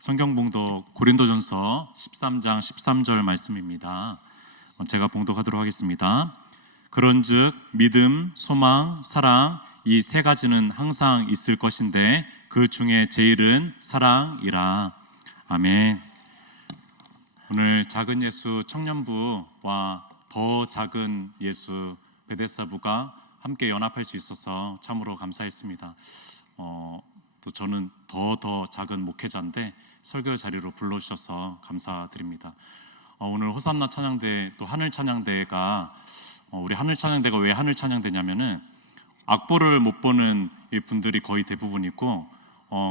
성경 봉독 고린도전서 13장 13절 말씀입니다. 제가 봉독하도록 하겠습니다. 그런즉 믿음, 소망, 사랑 이 세 가지는 항상 있을 것인데 그 중에 제일은 사랑이라. 아멘. 오늘 작은 예수 청년부와 더 작은 예수 베데스다부가 함께 연합할 수 있어서 참으로 감사했습니다. 또 저는 더 작은 목회자인데 설교 자리로 불러주셔서 감사드립니다. 오늘 호산나 찬양대 또 하늘 찬양대가 우리 하늘 찬양대가 왜 하늘 찬양대냐면은 악보를 못 보는 분들이 거의 대부분이고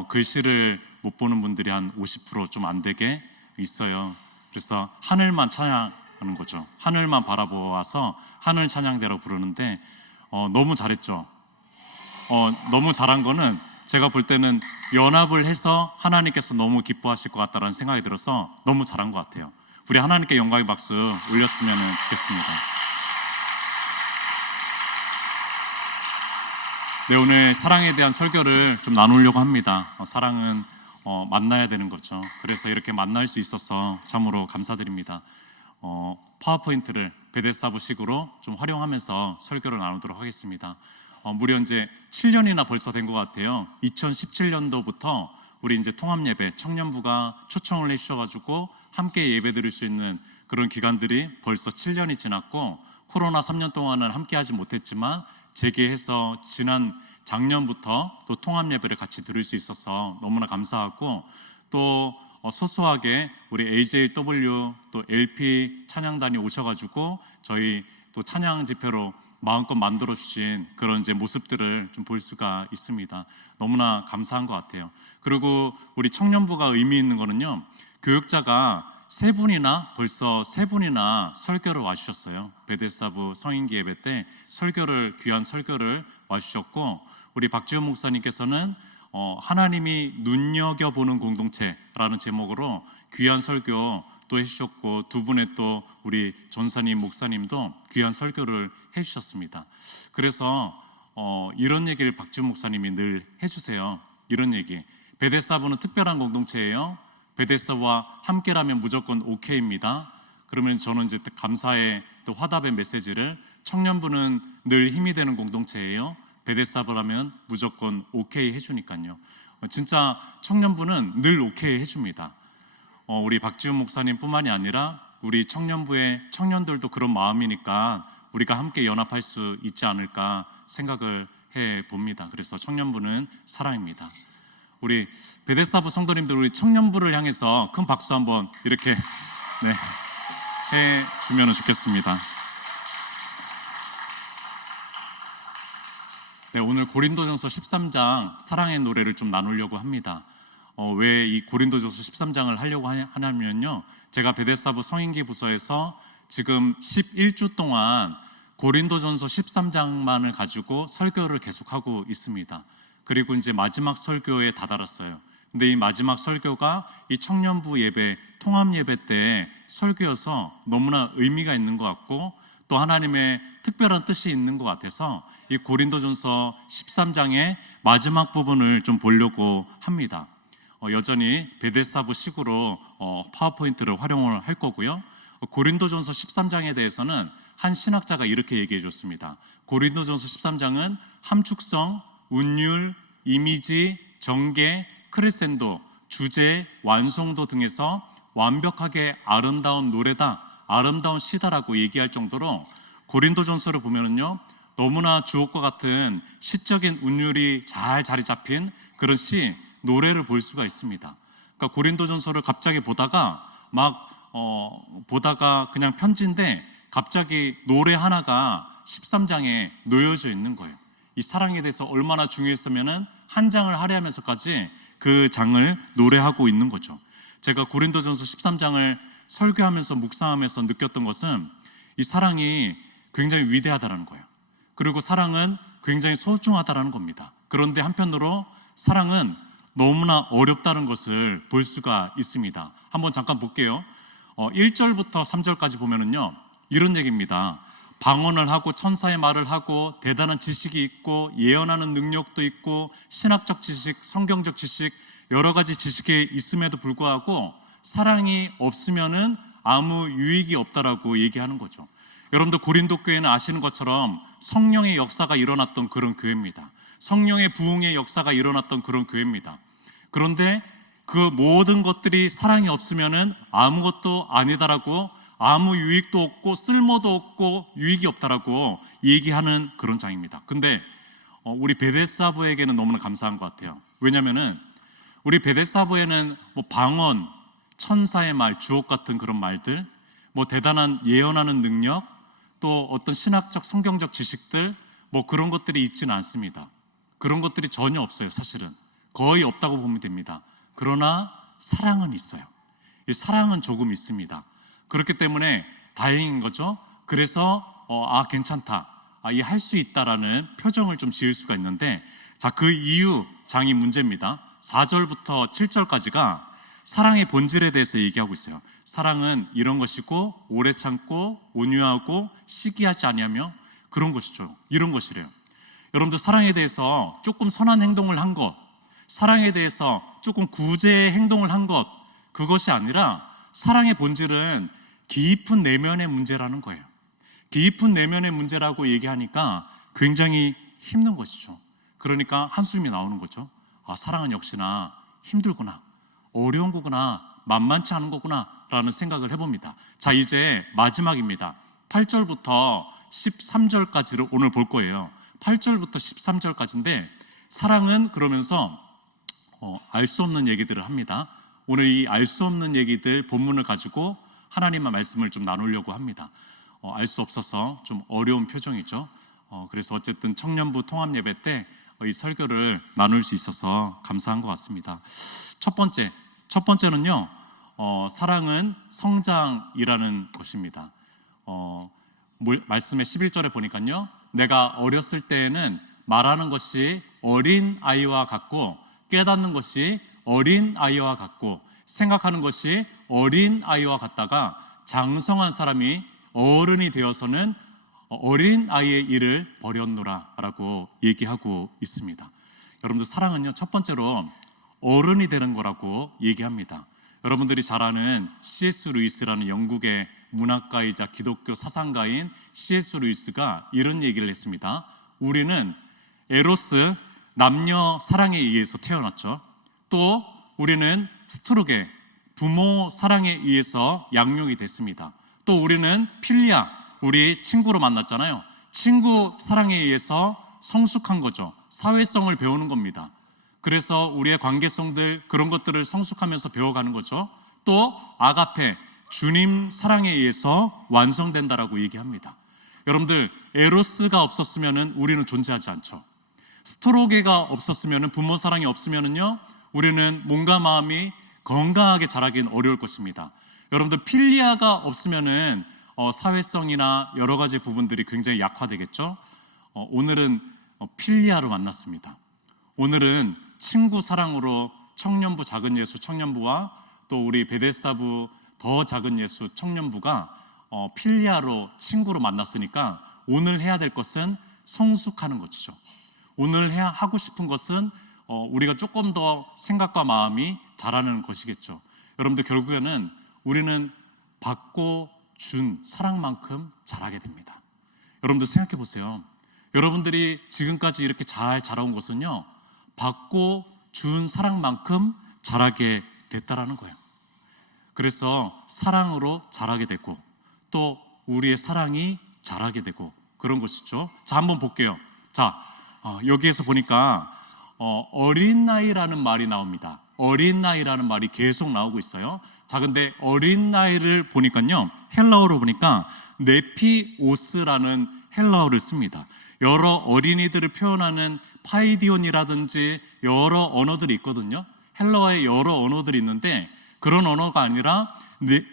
글씨를 못 보는 분들이 한 50% 좀 안 되게 있어요. 그래서 하늘만 찬양하는 거죠. 하늘만 바라보아서 하늘 찬양대라고 부르는데 너무 잘했죠. 너무 잘한 거는 제가 볼 때는 연합을 해서 하나님께서 너무 기뻐하실 것 같다는 생각이 들어서 너무 잘한 것 같아요. 우리 하나님께 영광의 박수 올렸으면 좋겠습니다. 네, 오늘 사랑에 대한 설교를 좀 나누려고 합니다. 사랑은 만나야 되는 거죠. 그래서 이렇게 만날 수 있어서 참으로 감사드립니다. 파워포인트를 베데스다부식으로 좀 활용하면서 설교를 나누도록 하겠습니다. 무려 이제 7년이나 벌써 된 것 같아요. 2017년도부터 우리 이제 통합예배 청년부가 초청을 해주셔가지고 함께 예배 드릴 수 있는 그런 기간들이 벌써 7년이 지났고, 코로나 3년 동안은 함께 하지 못했지만 재개해서 지난 작년부터 또 통합예배를 같이 드릴 수 있어서 너무나 감사하고, 또 소소하게 우리 AJW 또 LP 찬양단이 오셔가지고 저희 또 찬양 집회로 마음껏 만들어 주신 그런 이제 모습들을 좀 볼 수가 있습니다. 너무나 감사한 것 같아요. 그리고 우리 청년부가 의미 있는 거는요, 교육자가 벌써 세 분이나 설교를 와주셨어요. 베데스다부 성인기 예배 때 귀한 설교를 와주셨고, 우리 박지훈 목사님께서는 하나님이 눈여겨보는 공동체라는 제목으로 귀한 설교 또 해주셨고, 두 분의 또 우리 전사님 목사님도 귀한 설교를 해주셨습니다. 그래서 이런 얘기를 박지훈 목사님이 늘 해주세요. 이런 얘기, 베데스다부는 특별한 공동체예요. 베데스다와 함께라면 무조건 오케이입니다. 그러면 저는 이제 감사의 또 화답의 메시지를, 청년부는 늘 힘이 되는 공동체예요. 베데스다라면 무조건 오케이 해주니까요. 진짜 청년부는 늘 오케이 해줍니다. 우리 박지훈 목사님뿐만이 아니라 우리 청년부의 청년들도 그런 마음이니까 우리가 함께 연합할 수 있지 않을까 생각을 해봅니다. 그래서 청년부는 사랑입니다. 우리 베데스다부 성도님들, 우리 청년부를 향해서 큰 박수 한번 이렇게 해주면 좋겠습니다. 네, 오늘 고린도전서 13장 사랑의 노래를 좀 나누려고 합니다. 왜 이 고린도전서 13장을 하려고 하냐면요, 제가 베데스다부 성인기 부서에서 지금 11주 동안 고린도전서 13장만을 가지고 설교를 계속하고 있습니다. 그리고 이제 마지막 설교에 다다랐어요. 근데 이 마지막 설교가 이 청년부 예배, 통합 예배 때 설교여서 너무나 의미가 있는 것 같고, 또 하나님의 특별한 뜻이 있는 것 같아서 이 고린도전서 13장의 마지막 부분을 좀 보려고 합니다. 여전히 베데스다부 식으로 파워포인트를 활용을 할 거고요. 고린도전서 13장에 대해서는 한 신학자가 이렇게 얘기해 줬습니다. 고린도전서 13장은 함축성, 운율, 이미지, 전개, 크레센도, 주제, 완성도 등에서 완벽하게 아름다운 노래다, 아름다운 시다라고 얘기할 정도로 고린도전서를 보면은요, 너무나 주옥과 같은 시적인 운율이 잘 자리 잡힌 그런 시, 노래를 볼 수가 있습니다. 그러니까 고린도전서를 갑자기 보다가 보다가 그냥 편지인데 갑자기 노래 하나가 13장에 놓여져 있는 거예요. 이 사랑에 대해서 얼마나 중요했으면은 한 장을 할애하면서까지 그 장을 노래하고 있는 거죠. 제가 고린도전서 13장을 설교하면서 묵상하면서 느꼈던 것은 이 사랑이 굉장히 위대하다는 거예요. 그리고 사랑은 굉장히 소중하다는 겁니다. 그런데 한편으로 사랑은 너무나 어렵다는 것을 볼 수가 있습니다. 한번 잠깐 볼게요. 1절부터 3절까지 보면은요, 이런 얘기입니다. 방언을 하고 천사의 말을 하고 대단한 지식이 있고 예언하는 능력도 있고 신학적 지식, 성경적 지식, 여러 가지 지식이 있음에도 불구하고 사랑이 없으면은 아무 유익이 없다라고 얘기하는 거죠. 여러분들 고린도 교회는 아시는 것처럼 성령의 역사가 일어났던 그런 교회입니다. 성령의 부흥의 역사가 일어났던 그런 교회입니다. 그런데 그 모든 것들이 사랑이 없으면은 아무것도 아니다라고, 아무 유익도 없고 쓸모도 없고 유익이 없다라고 얘기하는 그런 장입니다. 근데 우리 베데스다부에게는 너무나 감사한 것 같아요. 왜냐면은 우리 베데스다부에는 뭐 방언, 천사의 말, 주옥 같은 그런 말들, 뭐 대단한 예언하는 능력, 또 어떤 신학적 성경적 지식들, 뭐 그런 것들이 있지는 않습니다. 그런 것들이 전혀 없어요. 사실은 거의 없다고 보면 됩니다. 그러나 사랑은 있어요. 이 사랑은 조금 있습니다. 그렇기 때문에 다행인 거죠. 그래서 괜찮다, 이 할 수 있다라는 표정을 좀 지을 수가 있는데, 자, 그 이유 장이 문제입니다. 4절부터 7절까지가 사랑의 본질에 대해서 얘기하고 있어요. 사랑은 이런 것이고 오래 참고 온유하고 시기하지 아니하며 그런 것이죠. 이런 것이래요. 여러분들 사랑에 대해서 조금 선한 행동을 한 것, 사랑에 대해서 조금 구제의 행동을 한 것, 그것이 아니라 사랑의 본질은 깊은 내면의 문제라는 거예요. 깊은 내면의 문제라고 얘기하니까 굉장히 힘든 것이죠. 그러니까 한숨이 나오는 거죠. 사랑은 역시나 힘들구나, 어려운 거구나, 만만치 않은 거구나 라는 생각을 해봅니다. 자, 이제 마지막입니다. 8절부터 13절까지를 오늘 볼 거예요. 8절부터 13절까지인데 사랑은 그러면서 알 수 없는 얘기들을 합니다. 오늘 이 알 수 없는 얘기들 본문을 가지고 하나님의 말씀을 좀 나누려고 합니다. 알 수 없어서 좀 어려운 표정이죠. 그래서 어쨌든 청년부 통합 예배 때 이 설교를 나눌 수 있어서 감사한 것 같습니다. 첫 번째는요, 사랑은 성장이라는 것입니다. 말씀의 11절에 보니까요, 내가 어렸을 때에는 말하는 것이 어린 아이와 같고 깨닫는 것이 어린 아이와 같고 생각하는 것이 어린 아이와 같다가 장성한 사람이 어른이 되어서는 어린 아이의 일을 버렸노라 라고 얘기하고 있습니다. 여러분들 사랑은요, 첫 번째로 어른이 되는 거라고 얘기합니다. 여러분들이 잘 아는 C.S. 루이스라는 영국의 문학가이자 기독교 사상가인 C.S. 루이스가 이런 얘기를 했습니다. 우리는 에로스, 남녀 사랑에 의해서 태어났죠. 또 우리는 스트로게, 부모 사랑에 의해서 양육이 됐습니다. 또 우리는 필리아, 우리 친구로 만났잖아요. 친구 사랑에 의해서 성숙한 거죠. 사회성을 배우는 겁니다. 그래서 우리의 관계성들, 그런 것들을 성숙하면서 배워가는 거죠. 또 아가페, 주님 사랑에 의해서 완성된다라고 얘기합니다. 여러분들, 에로스가 없었으면 우리는 존재하지 않죠. 스트로게가 없었으면, 부모 사랑이 없으면요, 우리는 몸과 마음이 건강하게 자라기는 어려울 것입니다. 여러분들, 필리아가 없으면은 사회성이나 여러 가지 부분들이 굉장히 약화되겠죠. 오늘은 필리아로 만났습니다. 오늘은 친구 사랑으로 청년부 작은 예수 청년부와 또 우리 베데스다부 더 작은 예수 청년부가 필리아로 친구로 만났으니까 오늘 해야 될 것은 성숙하는 것이죠. 오늘 하고 싶은 것은 우리가 조금 더 생각과 마음이 자라는 것이겠죠. 여러분들, 결국에는 우리는 받고 준 사랑만큼 자라게 됩니다. 여러분들 생각해 보세요. 여러분들이 지금까지 이렇게 잘 자라온 것은요, 받고 준 사랑만큼 자라게 됐다라는 거예요. 그래서 사랑으로 자라게 되고 또 우리의 사랑이 자라게 되고 그런 것이죠. 자, 한번 볼게요. 자, 여기에서 보니까 어린 나이라는 말이 나옵니다. 어린 나이라는 말이 계속 나오고 있어요. 자, 근데 어린 나이를 보니까요, 헬라어로 보니까 네피오스라는 헬라어를 씁니다. 여러 어린이들을 표현하는 파이디온이라든지 여러 언어들이 있거든요. 헬라어에 여러 언어들이 있는데 그런 언어가 아니라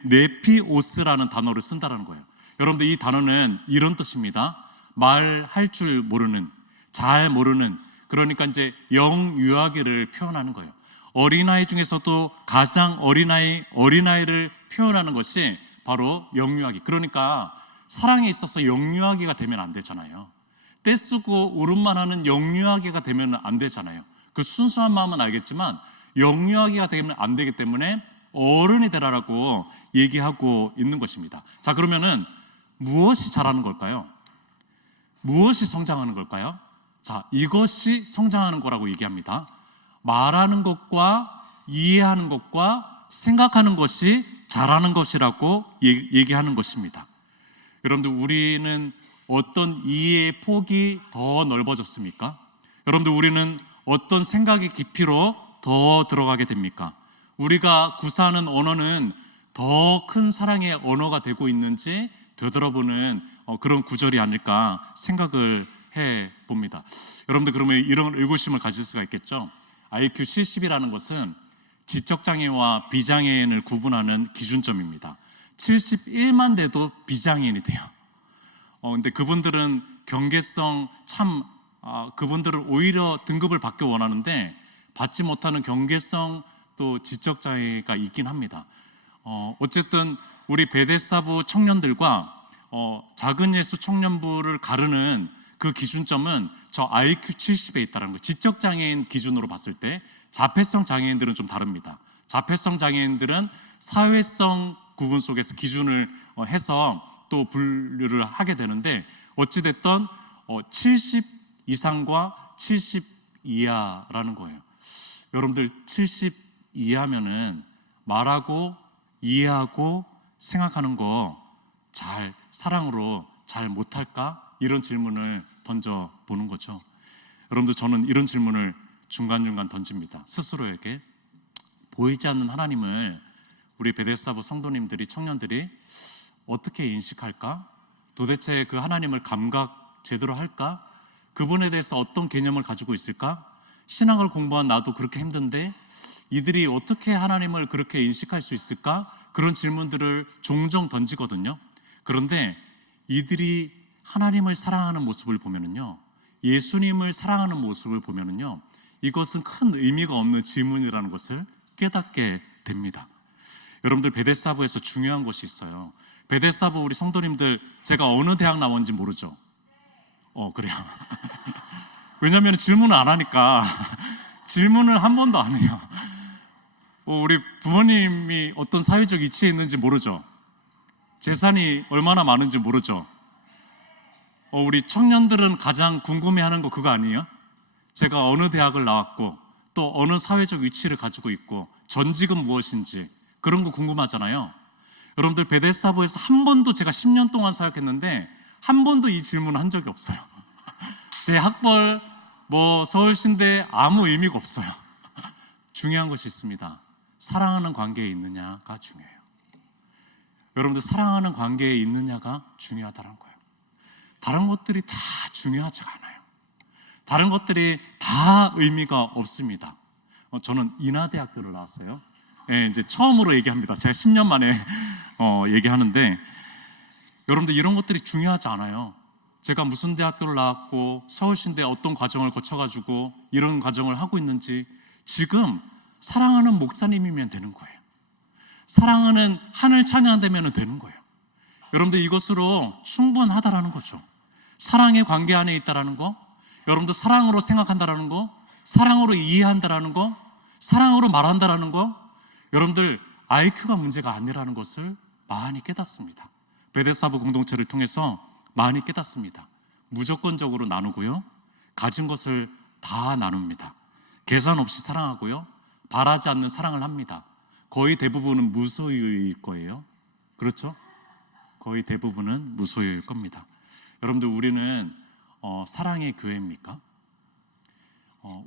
네피오스라는 단어를 쓴다는 거예요. 여러분들, 이 단어는 이런 뜻입니다. 말할 줄 모르는, 잘 모르는, 그러니까 이제 영유아기를 표현하는 거예요. 어린아이 중에서도 가장 어린아이를 표현하는 것이 바로 영유아기. 그러니까 사랑에 있어서 영유아기가 되면 안 되잖아요. 떼쓰고 울음만 하는 영유아기가 되면 안 되잖아요. 그 순수한 마음은 알겠지만 영유아기가 되면 안 되기 때문에 어른이 되라라고 얘기하고 있는 것입니다. 자, 그러면은 무엇이 자라는 걸까요? 무엇이 성장하는 걸까요? 자, 이것이 성장하는 거라고 얘기합니다. 말하는 것과 이해하는 것과 생각하는 것이 자라는 것이라고 얘기하는 것입니다. 여러분들, 우리는 어떤 이해의 폭이 더 넓어졌습니까? 여러분들, 우리는 어떤 생각의 깊이로 더 들어가게 됩니까? 우리가 구사하는 언어는 더 큰 사랑의 언어가 되고 있는지 되돌아보는 그런 구절이 아닐까 생각을 해봅니다. 여러분들, 그러면 이런 의구심을 가질 수가 있겠죠. IQ 70이라는 것은 지적장애와 비장애인을 구분하는 기준점입니다. 71만 돼도 비장애인이 돼요. 근데 그분들은 경계성 그분들은 오히려 등급을 받기 원하는데 받지 못하는 경계성 또 지적장애가 있긴 합니다. 어쨌든 우리 베데스다부 청년들과 작은 예수 청년부를 가르는 그 기준점은 저 IQ 70에 있다는 거예요. 지적장애인 기준으로 봤을 때 자폐성 장애인들은 좀 다릅니다. 자폐성 장애인들은 사회성 구분 속에서 기준을 해서 또 분류를 하게 되는데, 어찌됐든 70 이상과 70 이하라는 거예요. 여러분들, 70 이하면은 말하고 이해하고 생각하는 거 잘 사랑으로 잘 못할까? 이런 질문을 던져보는 거죠. 여러분들, 저는 이런 질문을 중간중간 던집니다. 스스로에게. 보이지 않는 하나님을 우리 베데스다부 성도님들이, 청년들이 어떻게 인식할까? 도대체 그 하나님을 감각 제대로 할까? 그분에 대해서 어떤 개념을 가지고 있을까? 신학을 공부한 나도 그렇게 힘든데 이들이 어떻게 하나님을 그렇게 인식할 수 있을까? 그런 질문들을 종종 던지거든요. 그런데 이들이 하나님을 사랑하는 모습을 보면은요, 예수님을 사랑하는 모습을 보면은요, 이것은 큰 의미가 없는 질문이라는 것을 깨닫게 됩니다. 여러분들, 베데스다부에서 중요한 것이 있어요. 베데스다부 우리 성도님들, 제가 어느 대학 나온지 모르죠? 그래요. 왜냐하면 질문을 안 하니까. 질문을 한 번도 안 해요. 우리 부모님이 어떤 사회적 위치에 있는지 모르죠? 재산이 얼마나 많은지 모르죠? 우리 청년들은 가장 궁금해하는 거 그거 아니에요? 제가 어느 대학을 나왔고 또 어느 사회적 위치를 가지고 있고 전직은 무엇인지, 그런 거 궁금하잖아요. 여러분들, 베데스다부에서 한 번도, 제가 10년 동안 사역했는데 한 번도 이 질문을 한 적이 없어요. 제 학벌, 서울신대 아무 의미가 없어요. 중요한 것이 있습니다. 사랑하는 관계에 있느냐가 중요해요. 여러분들, 사랑하는 관계에 있느냐가 중요하다는 거예요. 다른 것들이 다 중요하지 않아요. 다른 것들이 다 의미가 없습니다. 저는 인하대학교를 나왔어요. 이제 처음으로 얘기합니다. 제가 10년 만에 얘기하는데, 여러분들, 이런 것들이 중요하지 않아요. 제가 무슨 대학교를 나왔고 서울신대 어떤 과정을 거쳐가지고 이런 과정을 하고 있는지, 지금 사랑하는 목사님이면 되는 거예요. 사랑하는 하늘 찬양되면 되는 거예요. 여러분들, 이것으로 충분하다라는 거죠. 사랑의 관계 안에 있다라는 거, 여러분들 사랑으로 생각한다라는 거, 사랑으로 이해한다라는 거, 사랑으로 말한다라는 거, 여러분들 IQ가 문제가 아니라는 것을 많이 깨닫습니다. 베데스다부 공동체를 통해서 많이 깨닫습니다. 무조건적으로 나누고요, 가진 것을 다 나눕니다. 계산 없이 사랑하고요, 바라지 않는 사랑을 합니다. 거의 대부분은 무소유일 거예요. 그렇죠? 거의 대부분은 무소유일 겁니다. 여러분들, 우리는 사랑의 교회입니까?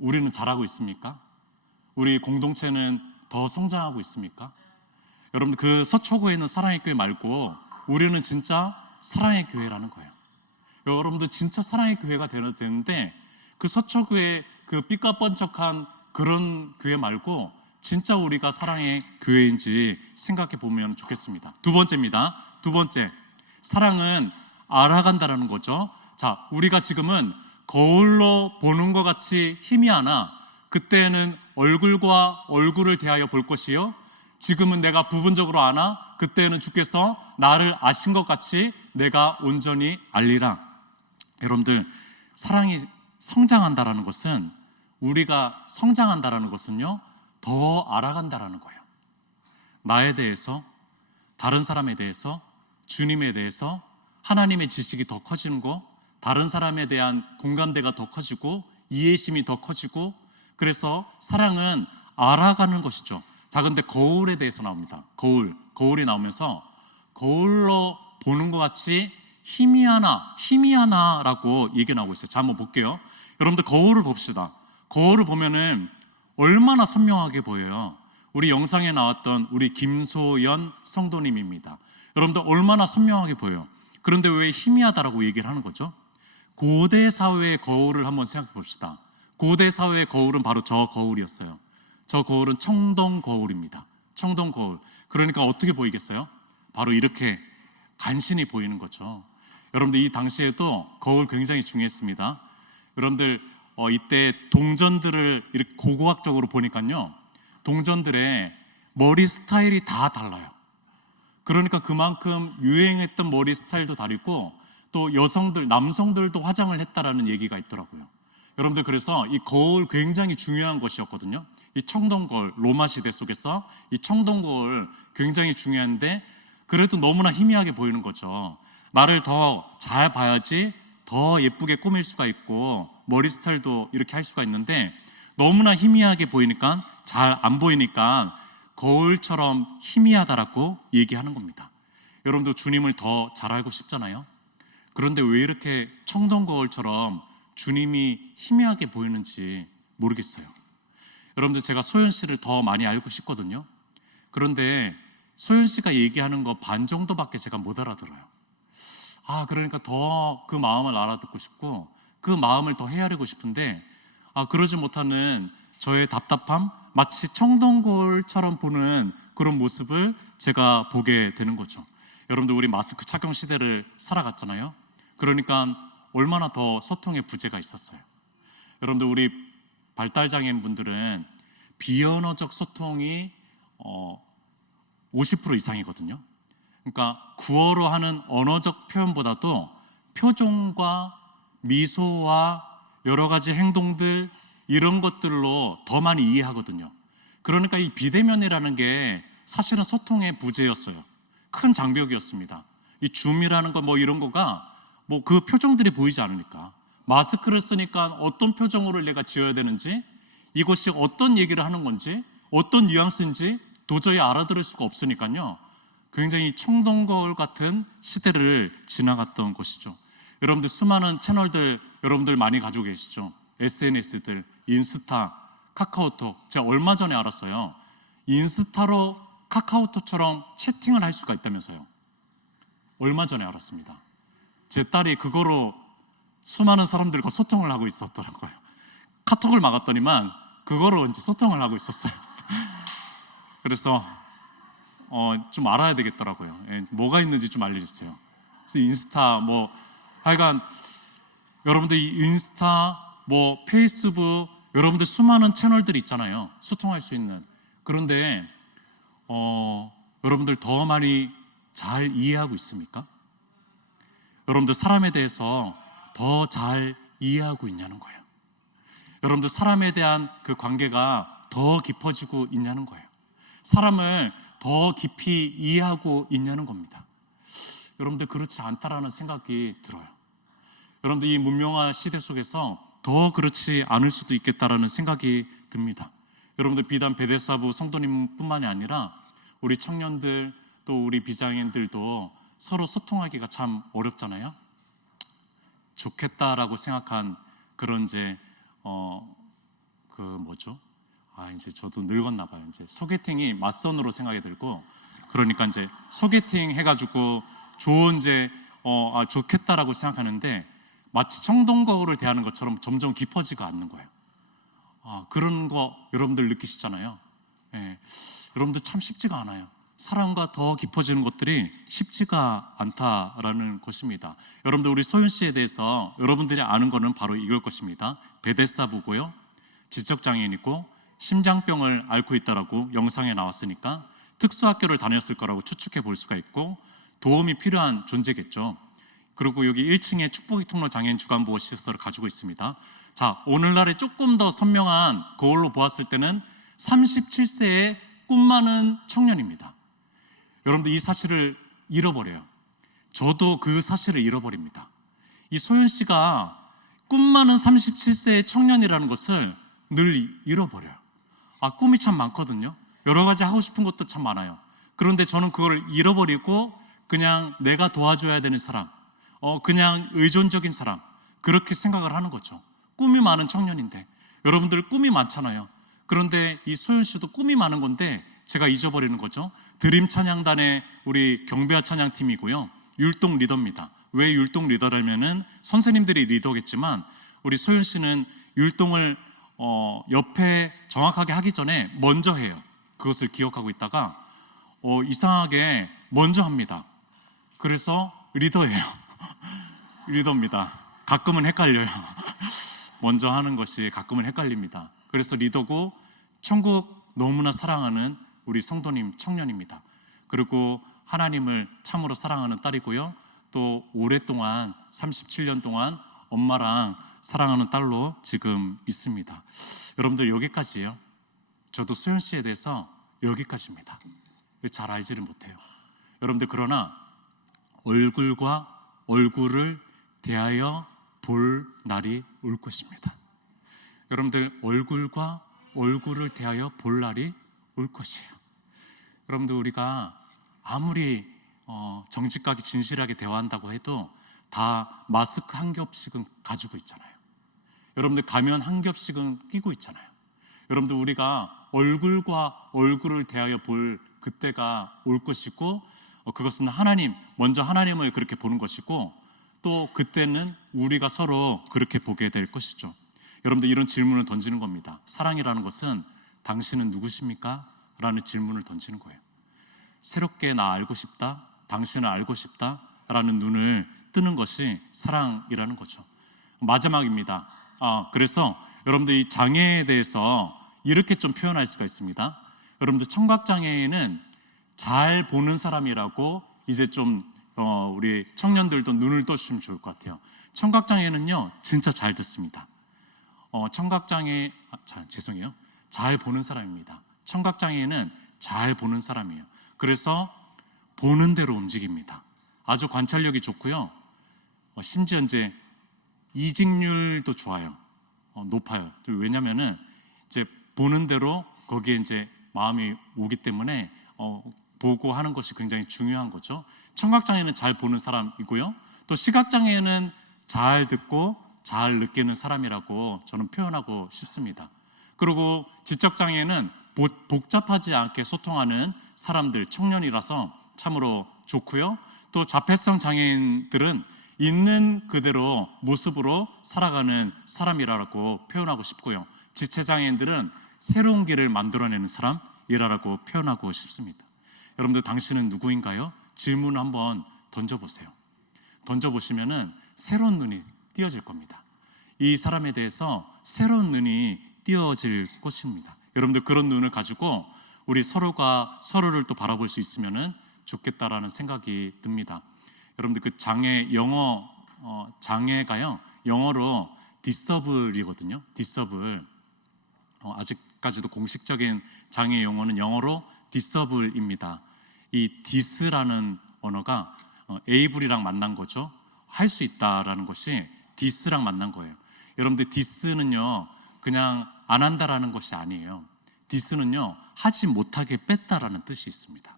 우리는 잘하고 있습니까? 우리 공동체는 더 성장하고 있습니까? 여러분, 그 서초구에 있는 사랑의 교회 말고 우리는 진짜 사랑의 교회라는 거예요. 여러분들, 진짜 사랑의 교회가 되는데 그 서초구의 그 삐까뻔쩍한 그런 교회 말고 진짜 우리가 사랑의 교회인지 생각해 보면 좋겠습니다. 두 번째입니다. 두 번째, 사랑은 알아간다라는 거죠. 자, 우리가 지금은 거울로 보는 것 같이 힘이 하나, 그때는 얼굴과 얼굴을 대하여 볼 것이요, 지금은 내가 부분적으로 아나, 그때는 주께서 나를 아신 것 같이 내가 온전히 알리라. 여러분들, 사랑이 성장한다라는 것은, 우리가 성장한다라는 것은요, 더 알아간다라는 거예요. 나에 대해서, 다른 사람에 대해서, 주님에 대해서 하나님의 지식이 더 커지는 거, 다른 사람에 대한 공감대가 더 커지고 이해심이 더 커지고, 그래서 사랑은 알아가는 것이죠. 자, 근데 거울에 대해서 나옵니다. 거울이 나오면서 거울로 보는 것 같이 희미하나라고 얘기 나오고 있어요. 자, 한번 볼게요. 여러분들 거울을 봅시다. 거울을 보면은 얼마나 선명하게 보여요. 우리 영상에 나왔던 우리 김소연 성도님입니다. 여러분들 얼마나 선명하게 보여요. 그런데 왜 희미하다라고 얘기를 하는 거죠? 고대 사회의 거울을 한번 생각해 봅시다. 고대 사회의 거울은 바로 저 거울이었어요. 저 거울은 청동 거울입니다. 청동 거울. 그러니까 어떻게 보이겠어요? 바로 이렇게 간신히 보이는 거죠. 여러분들 이 당시에도 거울 굉장히 중요했습니다. 여러분들 이때 동전들을 이렇게 고고학적으로 보니까요, 동전들의 머리 스타일이 다 달라요. 그러니까 그만큼 유행했던 머리 스타일도 다르고, 또 여성들, 남성들도 화장을 했다라는 얘기가 있더라고요. 여러분들, 그래서 이 거울 굉장히 중요한 것이었거든요. 이 청동거울, 로마 시대 속에서 이 청동거울 굉장히 중요한데, 그래도 너무나 희미하게 보이는 거죠. 나를 더 잘 봐야지 더 예쁘게 꾸밀 수가 있고 머리 스타일도 이렇게 할 수가 있는데, 너무나 희미하게 보이니까, 잘 안 보이니까 거울처럼 희미하다라고 얘기하는 겁니다. 여러분도 주님을 더 잘 알고 싶잖아요. 그런데 왜 이렇게 청동거울처럼 주님이 희미하게 보이는지 모르겠어요. 여러분들, 제가 소연 씨를 더 많이 알고 싶거든요. 그런데 소연 씨가 얘기하는 거 반 정도밖에 제가 못 알아들어요. 그러니까 더 그 마음을 알아듣고 싶고 그 마음을 더 헤아리고 싶은데, 그러지 못하는 저의 답답함, 마치 청동거울처럼 보는 그런 모습을 제가 보게 되는 거죠. 여러분들, 우리 마스크 착용 시대를 살아갔잖아요. 그러니까 얼마나 더 소통의 부재가 있었어요. 여러분들, 우리 발달장애인 분들은 비언어적 소통이 50% 이상이거든요. 그러니까 구어로 하는 언어적 표현보다도 표정과 미소와 여러 가지 행동들, 이런 것들로 더 많이 이해하거든요. 그러니까 이 비대면이라는 게 사실은 소통의 부재였어요. 큰 장벽이었습니다. 이 줌이라는 거 이런 거가 그 표정들이 보이지 않으니까, 마스크를 쓰니까 어떤 표정으로 내가 지어야 되는지, 이것이 어떤 얘기를 하는 건지, 어떤 뉘앙스인지 도저히 알아들을 수가 없으니까요, 굉장히 청동거울 같은 시대를 지나갔던 것이죠. 여러분들, 수많은 채널들 여러분들 많이 가지고 계시죠. SNS들, 인스타, 카카오톡. 제가 얼마 전에 알았어요. 인스타로 카카오톡처럼 채팅을 할 수가 있다면서요. 얼마 전에 알았습니다. 제 딸이 그거로 수많은 사람들과 소통을 하고 있었더라고요. 카톡을 막았더니만 그거로 이제 소통을 하고 있었어요. 그래서 좀 알아야 되겠더라고요. 뭐가 있는지 좀 알려주세요. 그래서 인스타 하여간 여러분들 이 인스타 페이스북, 여러분들 수많은 채널들이 있잖아요. 소통할 수 있는. 그런데 여러분들 더 많이 잘 이해하고 있습니까? 여러분들 사람에 대해서 더 잘 이해하고 있냐는 거예요. 여러분들 사람에 대한 그 관계가 더 깊어지고 있냐는 거예요. 사람을 더 깊이 이해하고 있냐는 겁니다. 여러분들, 그렇지 않다라는 생각이 들어요. 여러분들, 이 문명화 시대 속에서 더 그렇지 않을 수도 있겠다라는 생각이 듭니다. 여러분들, 비단 베데사부 성도님뿐만이 아니라 우리 청년들, 또 우리 비장애인들도 서로 소통하기가 참 어렵잖아요. 좋겠다라고 생각한 그런 이제 이제 저도 늙었나 봐요. 이제 소개팅이 맞선으로 생각이 들고, 그러니까 이제 소개팅 해가지고 좋은 이제 좋겠다라고 생각하는데, 마치 청동거울을 대하는 것처럼 점점 깊어지가 않는 거예요. 그런 거 여러분들 느끼시잖아요. 여러분들 참 쉽지가 않아요. 사랑과 더 깊어지는 것들이 쉽지가 않다라는 것입니다. 여러분들, 우리 소윤 씨에 대해서 여러분들이 아는 거는 바로 이걸 것입니다. 베데사부고요, 지적장애인이고 심장병을 앓고 있다라고 영상에 나왔으니까 특수학교를 다녔을 거라고 추측해 볼 수가 있고, 도움이 필요한 존재겠죠. 그리고 여기 1층에 축복의 통로 장애인 주간 보호 시설을 가지고 있습니다. 자, 오늘날에 조금 더 선명한 거울로 보았을 때는 37세의 꿈 많은 청년입니다. 여러분들 이 사실을 잃어버려요. 저도 그 사실을 잃어버립니다. 이 소연 씨가 꿈 많은 37세의 청년이라는 것을 늘 잃어버려요. 꿈이 참 많거든요. 여러 가지 하고 싶은 것도 참 많아요. 그런데 저는 그걸 잃어버리고 그냥 내가 도와줘야 되는 사람, 그냥 의존적인 사람, 그렇게 생각을 하는 거죠. 꿈이 많은 청년인데, 여러분들 꿈이 많잖아요. 그런데 이 소연 씨도 꿈이 많은 건데 제가 잊어버리는 거죠. 드림 찬양단의 우리 경배와 찬양팀이고요, 율동 리더입니다. 왜 율동 리더라면은 선생님들이 리더겠지만 우리 소연 씨는 율동을 옆에 정확하게 하기 전에 먼저 해요. 그것을 기억하고 있다가 이상하게 먼저 합니다. 그래서 리더예요. 리더입니다. 가끔은 헷갈려요. 먼저 하는 것이 가끔은 헷갈립니다. 그래서 리더고 천국 너무나 사랑하는 우리 성도님 청년입니다. 그리고 하나님을 참으로 사랑하는 딸이고요, 또 오랫동안 37년 동안 엄마랑 사랑하는 딸로 지금 있습니다. 여러분들 여기까지예요. 저도 소연 씨에 대해서 여기까지입니다. 잘 알지를 못해요. 여러분들 그러나 얼굴과 얼굴을 대하여 볼 날이 올 것입니다. 여러분들 얼굴과 얼굴을 대하여 볼 날이 올 것이에요. 여러분들 우리가 아무리 정직하게 진실하게 대화한다고 해도 다 마스크 한 겹씩은 가지고 있잖아요. 여러분들 가면 한 겹씩은 끼고 있잖아요. 여러분들 우리가 얼굴과 얼굴을 대하여 볼 그때가 올 것이고, 그것은 먼저 하나님을 그렇게 보는 것이고, 또 그때는 우리가 서로 그렇게 보게 될 것이죠. 여러분들 이런 질문을 던지는 겁니다. 사랑이라는 것은 당신은 누구십니까? 라는 질문을 던지는 거예요. 새롭게 나 알고 싶다, 당신을 알고 싶다 라는 눈을 뜨는 것이 사랑이라는 거죠. 마지막입니다. 그래서 여러분들 이 장애에 대해서 이렇게 좀 표현할 수가 있습니다. 여러분들 청각장애인은 잘 보는 사람이라고 이제 좀 우리 청년들도 눈을 떠주시면 좋을 것 같아요. 청각장애는요 진짜 잘 듣습니다. 죄송해요. 잘 보는 사람입니다. 청각장애인은 잘 보는 사람이에요. 그래서 보는 대로 움직입니다. 아주 관찰력이 좋고요. 심지어 이제 이직률도 좋아요. 높아요. 왜냐면은 이제 보는 대로 거기에 이제 마음이 오기 때문에 보고 하는 것이 굉장히 중요한 거죠. 청각장애는 잘 보는 사람이고요, 또 시각장애는 잘 듣고 잘 느끼는 사람이라고 저는 표현하고 싶습니다. 그리고 지적장애는 복잡하지 않게 소통하는 사람들, 청년이라서 참으로 좋고요, 또 자폐성 장애인들은 있는 그대로 모습으로 살아가는 사람이라고 표현하고 싶고요, 지체장애인들은 새로운 길을 만들어내는 사람이라고 표현하고 싶습니다. 여러분들 당신은 누구인가요? 질문을 한번 던져보세요. 던져보시면은 새로운 눈이 띄어질 겁니다. 이 사람에 대해서 새로운 눈이 띄어질 것입니다. 여러분들 그런 눈을 가지고 우리 서로가 서로를 또 바라볼 수 있으면은 좋겠다라는 생각이 듭니다. 여러분들 그 장애가요 영어로 disable이거든요. disable. 아직까지도 공식적인 장애 용어는 영어로 disable입니다. 이 dis라는 언어가 able이랑 만난 거죠. 할 수 있다라는 것이 dis랑 만난 거예요. 여러분들 dis는요 그냥 안 한다라는 것이 아니에요. dis는요 하지 못하게 뺐다라는 뜻이 있습니다.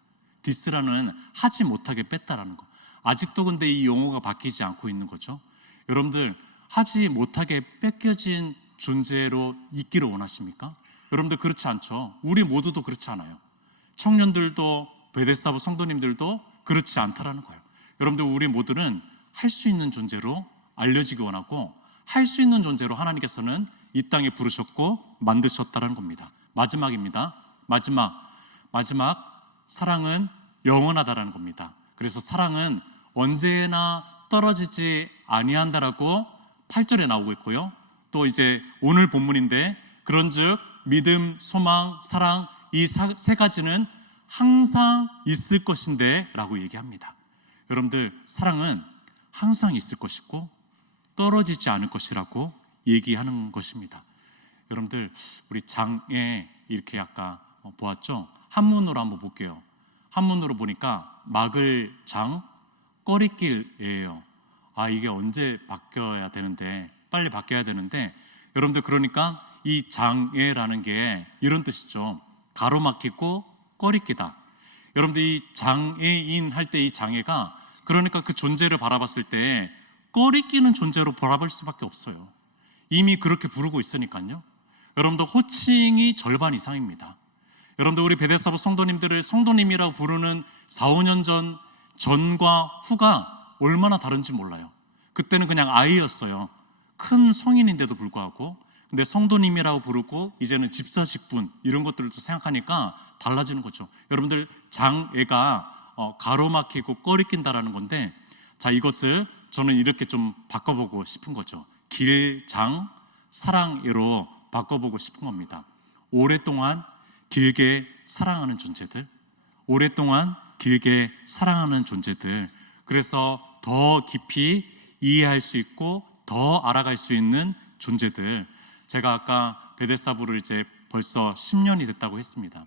dis라는 하지 못하게 뺐다라는 거. 아직도 근데 이 용어가 바뀌지 않고 있는 거죠. 여러분들 하지 못하게 뺏겨진 존재로 있기를 원하십니까? 여러분들 그렇지 않죠. 우리 모두도 그렇지 않아요. 청년들도 베데스다부 성도님들도 그렇지 않다라는 거예요. 여러분들 우리 모두는 할 수 있는 존재로 알려지기 원하고, 할 수 있는 존재로 하나님께서는 이 땅에 부르셨고 만드셨다는 겁니다. 마지막입니다. 마지막 사랑은 영원하다라는 겁니다. 그래서 사랑은 언제나 떨어지지 아니한다라고 8절에 나오고 있고요, 또 이제 오늘 본문인데 그런즉 믿음, 소망, 사랑 이 세 가지는 항상 있을 것인데 라고 얘기합니다. 여러분들 사랑은 항상 있을 것이고 떨어지지 않을 것이라고 얘기하는 것입니다. 여러분들 우리 장애 이렇게 아까 보았죠. 한문으로 한번 볼게요. 한문으로 보니까 막을 장, 꺼리길이에요. 이게 언제 바뀌어야 되는데, 빨리 바뀌어야 되는데, 여러분들 그러니까 이 장애라는 게 이런 뜻이죠. 가로막히고 꺼리끼다. 여러분들 이 장애인 할 때 이 장애가 그러니까 그 존재를 바라봤을 때 꺼리끼는 존재로 바라볼 수밖에 없어요. 이미 그렇게 부르고 있으니까요. 여러분들 호칭이 절반 이상입니다. 여러분들 우리 베데스다부 성도님들을 성도님이라고 부르는 4, 5년 전과 후가 얼마나 다른지 몰라요. 그때는 그냥 아이였어요. 큰 성인인데도 불구하고. 근데 성도님이라고 부르고 이제는 집사 직분 이런 것들을 또 생각하니까 달라지는 거죠. 여러분들 장애가 가로막히고 꺼리낀다라는 건데, 자, 이것을 저는 이렇게 좀 바꿔보고 싶은 거죠. 길장 사랑애로 바꿔보고 싶은 겁니다. 오랫동안 길게 사랑하는 존재들, 오랫동안 길게 사랑하는 존재들, 그래서 더 깊이 이해할 수 있고 더 알아갈 수 있는 존재들. 제가 아까 베데스다부를 이제 벌써 10년이 됐다고 했습니다.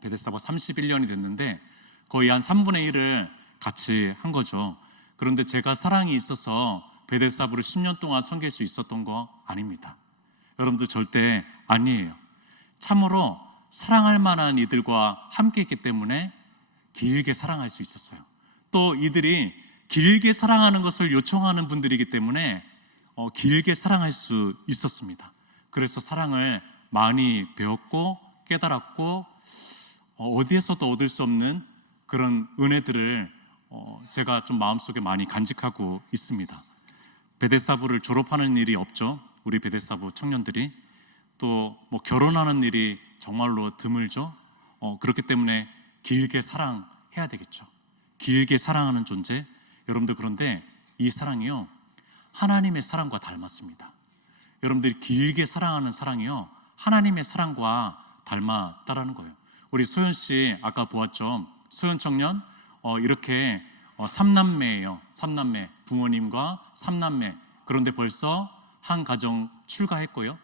베데스다부 31년이 됐는데 거의 한 3분의 1을 같이 한 거죠. 그런데 제가 사랑이 있어서 베데스다부를 10년 동안 섬길 수 있었던 거 아닙니다. 여러분들 절대 아니에요. 참으로 사랑할 만한 이들과 함께 했기 때문에 길게 사랑할 수 있었어요. 또 이들이 길게 사랑하는 것을 요청하는 분들이기 때문에 길게 사랑할 수 있었습니다. 그래서 사랑을 많이 배웠고 깨달았고 어디에서도 얻을 수 없는 그런 은혜들을 제가 좀 마음속에 많이 간직하고 있습니다. 베데스다부를 졸업하는 일이 없죠. 우리 베데스다부 청년들이 또 뭐 결혼하는 일이 정말로 드물죠. 그렇기 때문에 길게 사랑해야 되겠죠. 길게 사랑하는 존재. 여러분들 그런데 이 사랑이요 하나님의 사랑과 닮았습니다. 여러분들이 길게 사랑하는 사랑이요 하나님의 사랑과 닮았다라는 거예요. 우리 소연 씨 아까 보았죠. 소연 청년 이렇게 3남매예요. 3남매, 부모님과 3남매. 그런데 벌써 한 가정 출가했고요.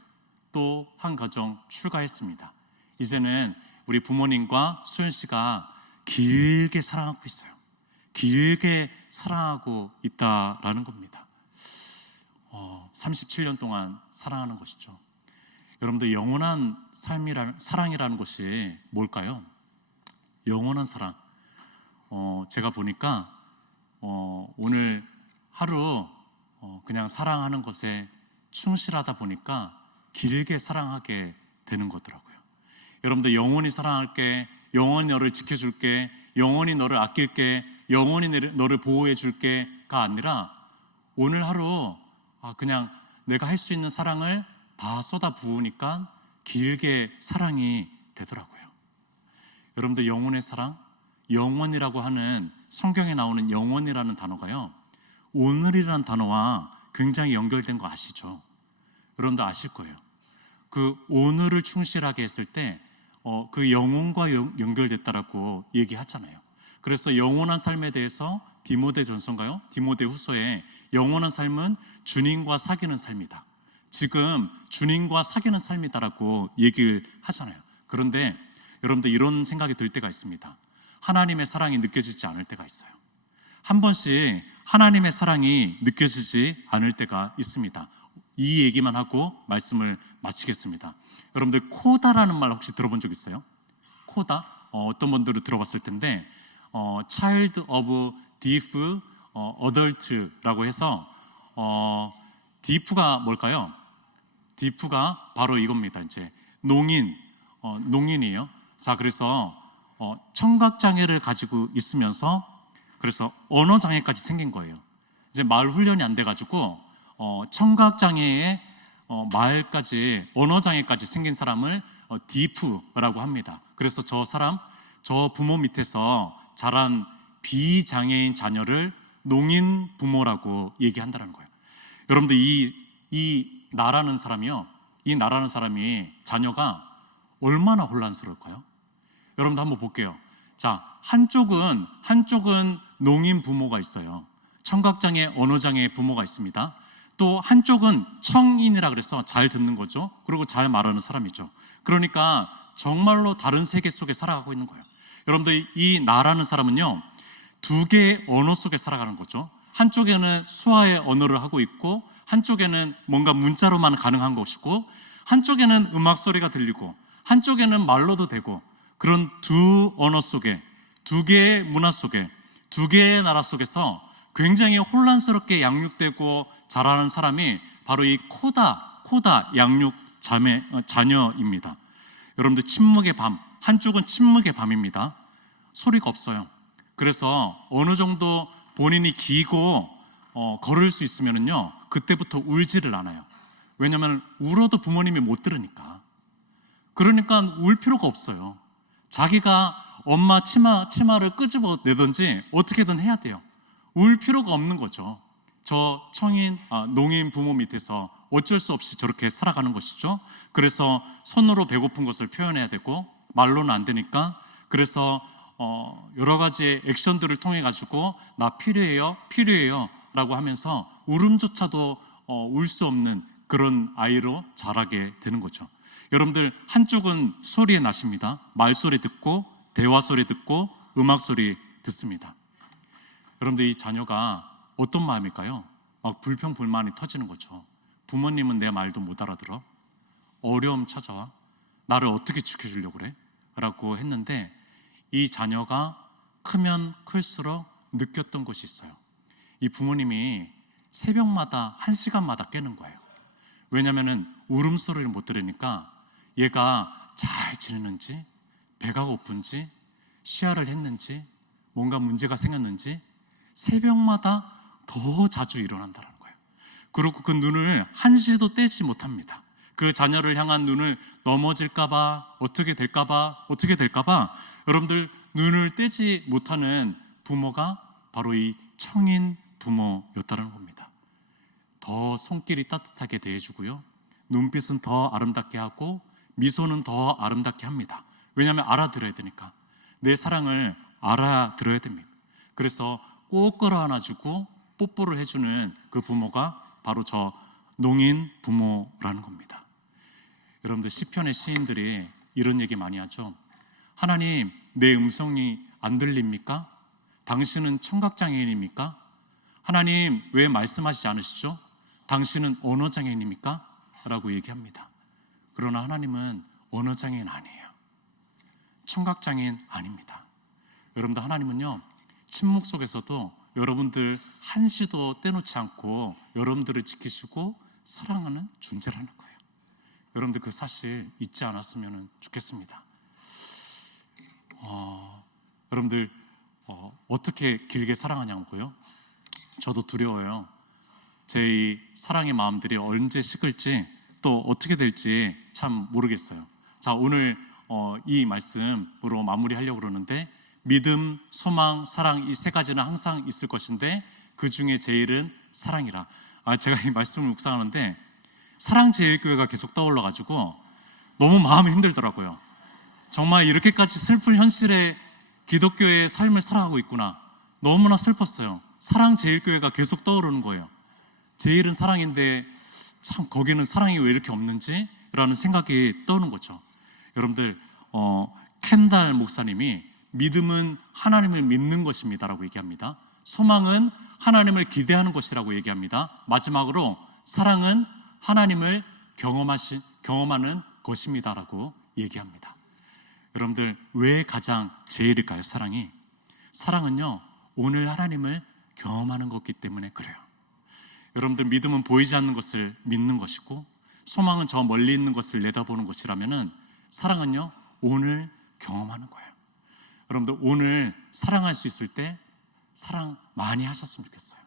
또 한 가정 출가했습니다. 이제는 우리 부모님과 소연 씨가 길게 사랑하고 있어요. 길게 사랑하고 있다라는 겁니다. 37년 동안 사랑하는 것이죠. 여러분들 영원한 사랑이라는 것이 뭘까요? 영원한 사랑. 제가 보니까 오늘 하루 그냥 사랑하는 것에 충실하다 보니까 길게 사랑하게 되는 거더라고요. 여러분들 영원히 사랑할게, 영원히 너를 지켜줄게, 영원히 너를 아낄게, 영원히 너를 보호해 줄게가 아니라 오늘 하루 그냥 내가 할 수 있는 사랑을 다 쏟아 부으니까 길게 사랑이 되더라고요. 여러분들 영혼의 사랑, 영원이라고 하는 성경에 나오는 영원이라는 단어가요 오늘이라는 단어와 굉장히 연결된 거 아시죠? 여러분들 아실 거예요. 그 오늘을 충실하게 했을 때 그 영혼과 연결됐다라고 얘기하잖아요. 그래서 영원한 삶에 대해서 디모데전서인가요? 디모데후서에 영원한 삶은 주님과 사귀는 삶이다. 지금 주님과 사귀는 삶이다라고 얘기를 하잖아요. 그런데 여러분들 이런 생각이 들 때가 있습니다. 하나님의 사랑이 느껴지지 않을 때가 있어요. 한 번씩 하나님의 사랑이 느껴지지 않을 때가 있습니다. 이 얘기만 하고 말씀을 마치겠습니다. 여러분들 코다라는 말 혹시 들어본 적 있어요? 코다? 어떤 분들은 들어봤을 텐데 Child of Deaf Adult라고 해서 deaf가 뭘까요? deaf가 바로 이겁니다. 이제 농인이에요. 자, 그래서 청각장애를 가지고 있으면서 그래서 언어장애까지 생긴 거예요. 이제 말 훈련이 안 돼가지고 청각장애에 말까지 언어장애까지 생긴 사람을 디프라고 합니다. 그래서 저 부모 밑에서 자란 비장애인 자녀를 농인 부모라고 얘기한다는 거예요. 여러분들 이 나라는 사람이요, 이 나라는 사람이 자녀가 얼마나 혼란스러울까요? 여러분들 한번 볼게요. 자, 한쪽은 농인 부모가 있어요. 청각장애, 언어장애 부모가 있습니다. 또 한쪽은 청인이라 그래서 잘 듣는 거죠. 그리고 잘 말하는 사람이죠. 그러니까 정말로 다른 세계 속에 살아가고 있는 거예요. 여러분들, 이 나라는 사람은요, 두 개의 언어 속에 살아가는 거죠. 한쪽에는 수화의 언어를 하고 있고, 한쪽에는 뭔가 문자로만 가능한 것이고, 한쪽에는 음악 소리가 들리고, 한쪽에는 말로도 되고, 그런 두 언어 속에, 두 개의 문화 속에, 두 개의 나라 속에서 굉장히 혼란스럽게 양육되고 자라는 사람이 바로 이 코다 양육 자녀입니다. 여러분들, 침묵의 밤, 한쪽은 침묵의 밤입니다. 소리가 없어요. 그래서 어느 정도 본인이 기고 걸을 수 있으면요, 그때부터 울지를 않아요. 왜냐하면 울어도 부모님이 못 들으니까. 그러니까 울 필요가 없어요. 자기가 엄마 치마를 끄집어내든지 어떻게든 해야 돼요. 울 필요가 없는 거죠. 저 농인 부모 밑에서 어쩔 수 없이 저렇게 살아가는 것이죠. 그래서 손으로 배고픈 것을 표현해야 되고, 말로는 안 되니까, 그래서 여러 가지 액션들을 통해 가지고 나 필요해요 라고 하면서 울음조차도 울 수 없는 그런 아이로 자라게 되는 거죠. 여러분들, 한쪽은 소리에 나십니다. 말소리 듣고, 대화 소리 듣고, 음악 소리 듣습니다. 여러분들, 이 자녀가 어떤 마음일까요? 막 불평불만이 터지는 거죠. 부모님은 내 말도 못 알아들어, 어려움 찾아와, 나를 어떻게 지켜주려고 그래? 라고 했는데, 이 자녀가 크면 클수록 느꼈던 것이 있어요. 이 부모님이 새벽마다 1시간마다 깨는 거예요. 왜냐하면 울음소리를 못 들으니까 얘가 잘 지내는지, 배가 고픈지, 시야를 했는지, 뭔가 문제가 생겼는지 새벽마다 더 자주 일어난다는 거예요. 그리고 그 눈을 한시도 떼지 못합니다. 그 자녀를 향한 눈을 넘어질까봐, 어떻게 될까봐 여러분들, 눈을 떼지 못하는 부모가 바로 이 청인 부모였다는 겁니다. 더 손길이 따뜻하게 대해주고요, 눈빛은 더 아름답게 하고, 미소는 더 아름답게 합니다. 왜냐하면 알아들어야 되니까. 내 사랑을 알아들어야 됩니다. 그래서 꼭 끌어안아주고 뽀뽀를 해주는 그 부모가 바로 저 농인 부모라는 겁니다. 여러분들, 시편의 시인들이 이런 얘기 많이 하죠. 하나님, 내 음성이 안 들립니까? 당신은 청각장애인입니까? 하나님, 왜 말씀하시지 않으시죠? 당신은 언어장애인입니까? 라고 얘기합니다. 그러나 하나님은 언어장애인 아니에요. 청각장애인 아닙니다. 여러분들, 하나님은요, 침묵 속에서도 여러분들 한시도 떼놓지 않고 여러분들을 지키시고 사랑하는 존재라는 거예요. 여러분들, 그 사실 잊지 않았으면 좋겠습니다. 여러분들, 어떻게 길게 사랑하냐고요? 저도 두려워요. 제 이 사랑의 마음들이 언제 식을지, 또 어떻게 될지 참 모르겠어요. 자, 오늘 이 말씀으로 마무리하려고 그러는데, 믿음, 소망, 사랑, 이 세 가지는 항상 있을 것인데 그 중에 제일은 사랑이라. 제가 이 말씀을 묵상하는데 사랑제일교회가 계속 떠올라가지고 너무 마음이 힘들더라고요. 정말 이렇게까지 슬픈 현실에 기독교의 삶을 살아가고 있구나. 너무나 슬펐어요. 사랑제일교회가 계속 떠오르는 거예요. 제일은 사랑인데 참 거기는 사랑이 왜 이렇게 없는지 라는 생각이 떠오르는 거죠. 여러분들, 켄달 목사님이 믿음은 하나님을 믿는 것입니다 라고 얘기합니다. 소망은 하나님을 기대하는 것이라고 얘기합니다. 마지막으로 사랑은 하나님을 경험하는 것입니다 라고 얘기합니다. 여러분들, 왜 가장 제일일까요? 사랑은요, 오늘 하나님을 경험하는 것이기 때문에 그래요. 여러분들, 믿음은 보이지 않는 것을 믿는 것이고, 소망은 저 멀리 있는 것을 내다보는 것이라면은, 사랑은요, 오늘 경험하는 거예요. 여러분들, 오늘 사랑할 수 있을 때 사랑 많이 하셨으면 좋겠어요.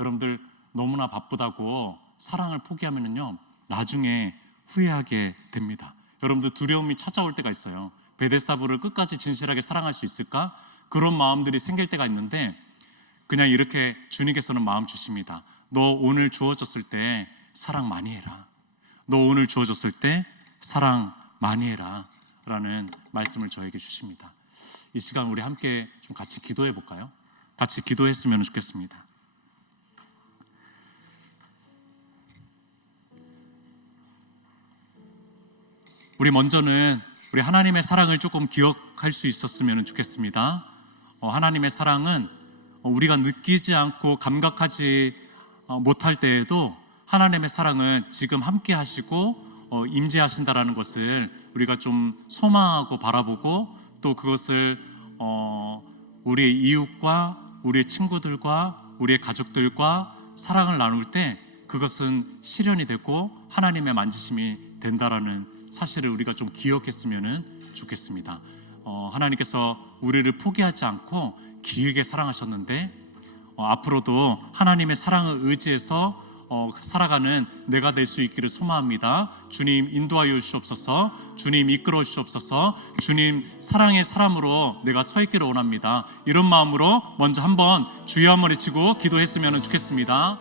여러분들, 너무나 바쁘다고 사랑을 포기하면은요, 나중에 후회하게 됩니다. 여러분들, 두려움이 찾아올 때가 있어요. 베데사부를 끝까지 진실하게 사랑할 수 있을까? 그런 마음들이 생길 때가 있는데, 그냥 이렇게 주님께서는 마음 주십니다. 너 오늘 주어졌을 때 사랑 많이 해라. 너 오늘 주어졌을 때 사랑 많이 해라 라는 말씀을 저에게 주십니다. 이 시간 우리 함께 좀 같이 기도해 볼까요? 같이 기도했으면 좋겠습니다. 우리 먼저는 우리 하나님의 사랑을 조금 기억할 수 있었으면 좋겠습니다. 하나님의 사랑은 우리가 느끼지 않고 감각하지 못할 때에도 하나님의 사랑은 지금 함께 하시고 임재하신다라는 것을 우리가 좀 소망하고 바라보고, 또 그것을 우리의 이웃과 우리의 친구들과 우리의 가족들과 사랑을 나눌 때 그것은 실현이 되고 하나님의 만지심이 된다라는 사실을 우리가 좀 기억했으면 좋겠습니다. 하나님께서 우리를 포기하지 않고 길게 사랑하셨는데 앞으로도 하나님의 사랑을 의지해서 살아가는 내가 될 수 있기를 소망합니다. 주님 인도하여 주시옵소서. 주님 이끌어 주시옵소서. 주님 사랑의 사람으로 내가 서 있기를 원합니다. 이런 마음으로 먼저 한번 주여 한번 외치고 기도했으면 좋겠습니다.